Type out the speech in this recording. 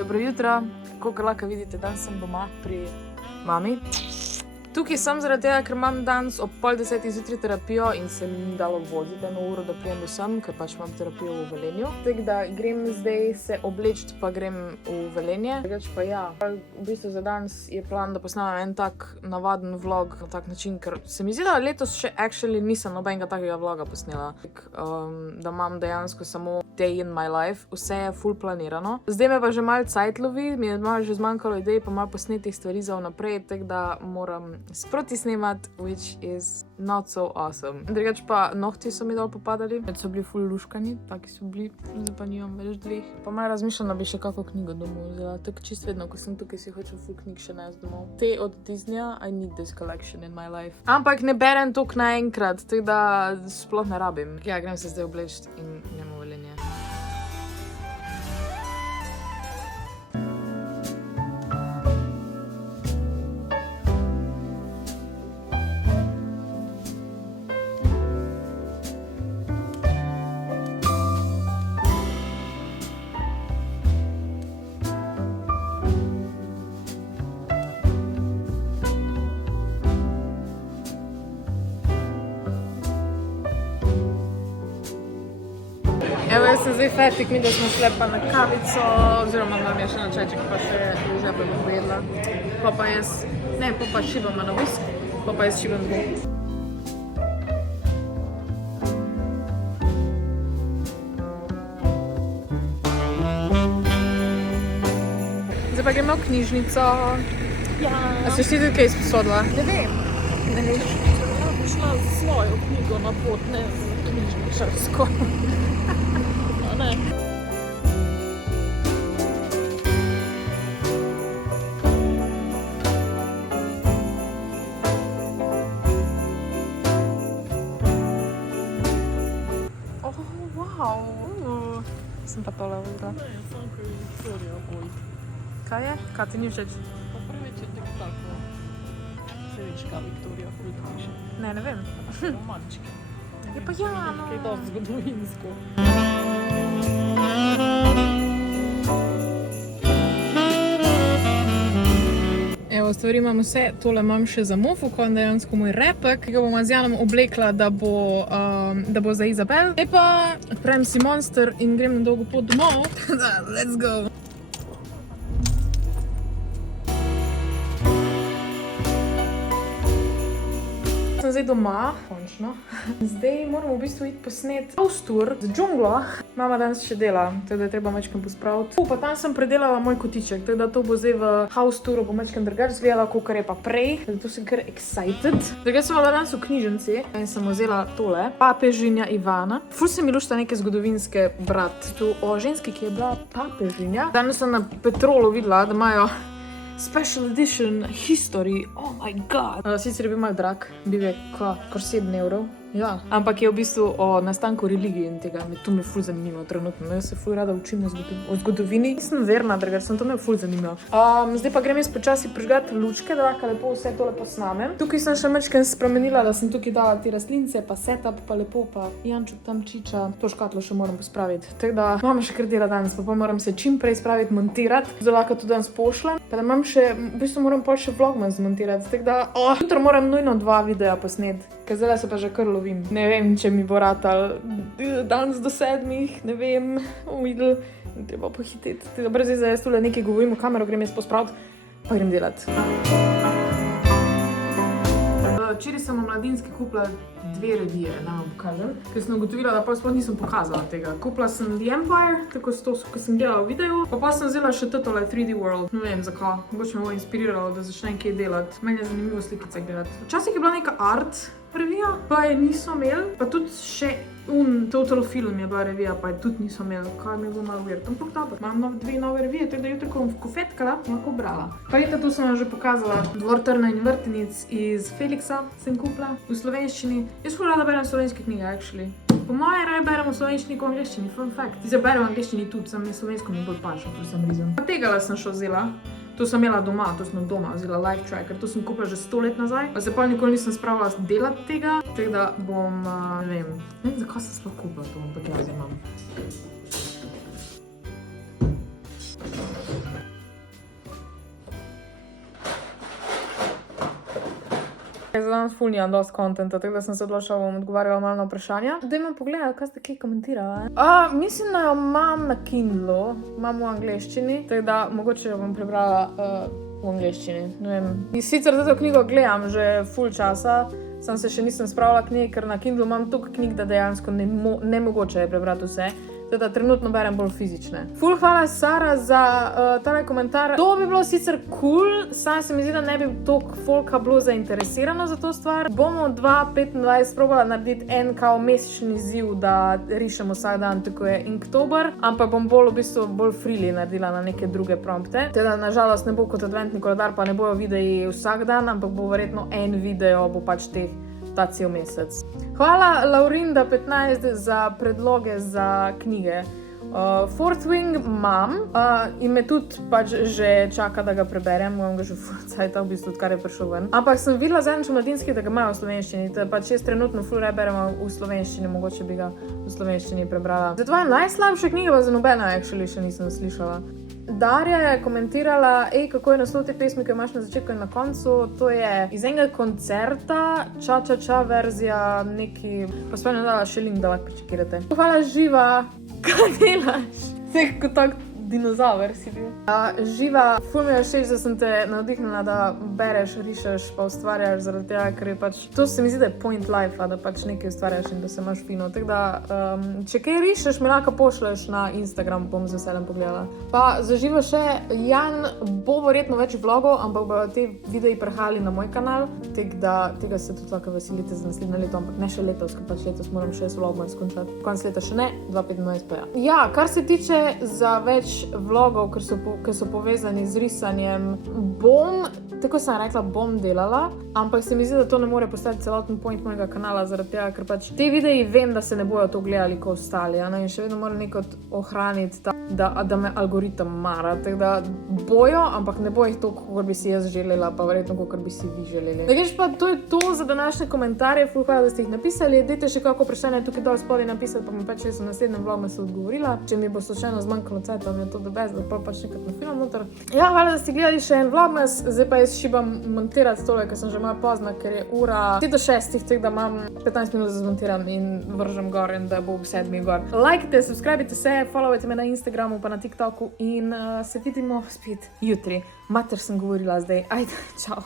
Dobro jutro, kako lahko vidite, danes sem doma pri mami. Tukaj sem zaradi tega, ker imam danes ob 9:30 zjutraj terapijo in se mi ni dalo voziti 1 uro, da prijem sem, ker pač imam terapijo v Velenju. Tako da grem zdaj se obleči, pa grem v Velenje. Drugače pa ja, v bistvu za danes je plan, da posnamem en tak navaden vlog na tak način, ker se mi zdi, da letos še actually nisem nobenega takega vloga posnela. Da imam dejansko samo day in my life, vse je full planirano. Zdaj me pa že malo cajt lovi, mi je malo že zmanjkalo idej, pa malo posnetih stvari za vnaprej, tako da moram sproti snemati, which is not so awesome. Drugače pa nohti so mi dol popadali, so bili full luškani, taki so bili, zdaj pa nimam več 2. Pa malo razmišljam, da bi še kako knjigo domov vzela, tako čist vedno, ko sem tukaj si hočem full knjig še nes domov. Te od Disneya, I need this collection in my life. Ampak ne berem toliko naenkrat, tako da sploh ne rabim. Ja, grem se zdaj obleči in gremo v Velenje. Evo, jaz sem zdaj fertik, mi da smo šle pa na kavico, oziroma imam je še na čajček, pa še že pa bom pojedla. Pa jaz, ne, pa šibamo na visk, pa jaz šibam dvoje. Zdaj pa gremo v knjižnico. Ja. A si ti tudi kaj izposodila? Ne vem. Ne veš, ja bi šla z svojo knjigo na pot, ne z knjižničarsko. Ne. Oh, wow. Sem pa tole vzela. Ne, sam kaj Viktorija boj. Kaj je? Kaj ti ni všeč? Pa prvič je tako tako. Se veš, kaj Viktorija ful piše. Ne vem. Romančke. Je pa ja, no. Kaj dosti zgodovinsko. Evo, stvari imam vse, tole imam še za Mofokon, dejansko moj repek, ki ga bom z Janom oblekla, da bo za Izabel. Zdaj pa odprem si Monster in grem na dolgo pot domov. Let's go! Sem zdaj doma, končno. Zdaj moramo v bistvu iti posnet house tour z džunglo. Mama danes še dela, tako da je treba majčkeno pospraviti. Pa tam sem predelala moj kotiček, tako da to bo zdaj v house touru bo majčkeno drugače izgledala, kakor je pa prej. Zato sem kar excited. Drugače sem bila danes v knjižnici in sem vzela tole. Papežinja Ivana. Ful se mi lušta neke zgodovinske brati. Tu o ženski, ki je bila papežinja. Danes sem na Petrolu videla, da imajo Special Edition History, oh my god. Sicer je bil malo drag, bil je kar 7 evrov. Ja, ampak je v bistvu o nastanku religije in tega, to me ful zanimivo trenutno. Jaz se ful rada učim o zgodovini. Nisem verna, drugače sem to me ful zanimivo. Zdaj pa grem jaz počasi prižgati lučke, da lahko lepo vse tole posnamem. Tukaj sem še majčkeno spremenila, da sem tukaj dala te rastlince, pa setup, pa lepo, pa jančuk tam čiča. To škatlo še moram pospraviti. Tako da imam še kar dela danes, pa moram se čim prej spraviti, montirati, da lahko to danes pošljem. Pa da imam še, v bistvu moram pol še vlogmas zmontirati, tako da, jutro moram nujno 2 videa posneti, ker zdaj se pa že kar lovim. Ne vem, če mi bo ratal danes do 7, ne vem, videl, treba pohiteti. Dobro, zdaj jaz tule nekaj govorim v kamero, grem jaz pospraviti, pa grem delati. Včeraj sem v Mladinski kupila 2 revije, da vam pokažem, ker sem ugotovila, da pa sploh nisem pokazala tega. Kupila sem The Empire, tako s to, ko sem delala v videu, pa sem vzela še tole 3D World. Ne vem zakaj, mogoče me bo inspiriralo, da začnem kaj delati. Meni je zanimivo slikice gledati. Včasih je bila neka art revija, pa je niso imeli, pa tudi še Total Film je bila revija, pa je tudi niso imeli, kaj mi je bilo malo weird. Ampak dobro, imam 2 nove revije, tako da jutri, ko bom kofetkala, lahko brala. Pa vidite, tu sem vam že pokazala Dvor trna in vrtenic iz Felixa sem kupila v slovenščini. Jaz ful rada berem slovenske knjige, actually. Po moje raje berem v slovenščini kot v angliščini, fun fact. Zdaj berem v angliščini tudi, sem slovensko mi bolj paša, for some reason. Pa tega sem še vzela. To sem imela doma, to sem doma vzela Life Tracker, to sem kupila že 100 let nazaj, pa se pa nikoli nisem spravila delati tega, tako da bom, ne vem, zakaj sem sploh kupila to, ampak jaz imam. Za danes ful nimam dosti kontenta, tako da sem se odločila, bom odgovarjala malo na vprašanja. Dajmo pogledati, kaj ste kaj komentirala. Mislim, da jo imam na Kindlu, imam v angleščini, tako da mogoče jo bom prebrala v angleščini. Ne vem. In sicer za to knjigo gledam že ful časa, sam se še nisem spravila knjig, ker na Kindlu imam toliko knjig, da dejansko nemogoče je prebrati vse. Teda trenutno berem bolj fizične. Ful hvala Sara za tale komentar. To bi bilo sicer cool, sam se mi zdi, da ne bi toliko folka bilo zainteresirano za to stvar. Bomo 2025 probala narediti en kao mesečni izziv, da rišemo vsak dan, tako je Inktober, ampak bom bolj v bistvu bolj freely naredila na neke druge prompte. Teda nažalost ne bo kot adventni koledar, pa ne bojo videi vsak dan, ampak bo verjetno en video, bo pač teh ta cel mesec. Hvala Laurinda 15 za predloge za knjige. Fourth Wing imam in me tudi pač že čaka, da ga preberem, imam ga že ful cajta, v bistvu, odkar je prišel ven. Ampak sem videla zadnjič v Mladinski, da ga imajo v slovenščini, da pač jaz trenutno ful berem v slovenščini, mogoče bi ga v slovenščini prebrala. Za tvoje najslabše knjige pa za nobena actually še nisem slišala. Darja je komentirala, kako je naslov te pesmi, ki jo imaš na začetku in na koncu. To je iz enega koncerta, ča verzija, neki, pa spomnim dala še link, da lahko pričakirate. Hvala Živa, kaj delaš? Vse kot tak dinozaver si bil. Živa, ful mi je všeč, da sem te navdihnila, da bereš, rišeš, pa ustvarjaš zaradi tega, ker je pač, to se mi zdi, da je point life, da pač nekaj ustvarjaš in da se imaš fino. Tako da, če kaj rišeš, mi lahko pošleš na Instagram, bom z veseljem pogledala. Pa za Živa še, Jan, bo verjetno več vlogov, ampak bodo te videi prehajali na moj kanal, tega se tudi lahko veselite za naslednje leto, ampak ne še letos, ker pač letos moram 6 vlogov izkončati. Konec leta še ne, 2025 pa ja. Ja, kar se tiče za več vlogov, ki so povezani z risanjem, tako sem rekla, bom delala, ampak se mi zdi, da to ne more postati celoten point mojega kanala, zaradi tega, ker pač te videi vem, da se ne bojo to gledali kot ostali, in še vedno moram nekaj ohraniti, da me algoritem mara, tako da bojo, ampak ne bo jih toliko, kot bi si jaz želela, pa verjetno, kot bi si vi želeli. Tako pa to je to za današnje komentarje, ful hvala, da ste jih napisali, dajte še kako vprašanje tukaj dol spodaj napisati, pa mi pač jaz v naslednjem vlogu se odgovorila, če mi bo slučajno zmanjkalo cajta, mi je to the best, da pa pač nekaj na film noter. Ja, hvala, da ste gledali še en vlogmas, zdaj pa jaz šibam montirati tole, ker sem že malo pozna, ker je ura 5:06, tako da imam 15 minut za zmontiram in vržem gor in da bo v 7 gor. Lajkite, subscribite se, followajte me na Instagramu pa na TikToku in se vidimo spet jutri. Mater sem govorila zdaj, ajde, čau.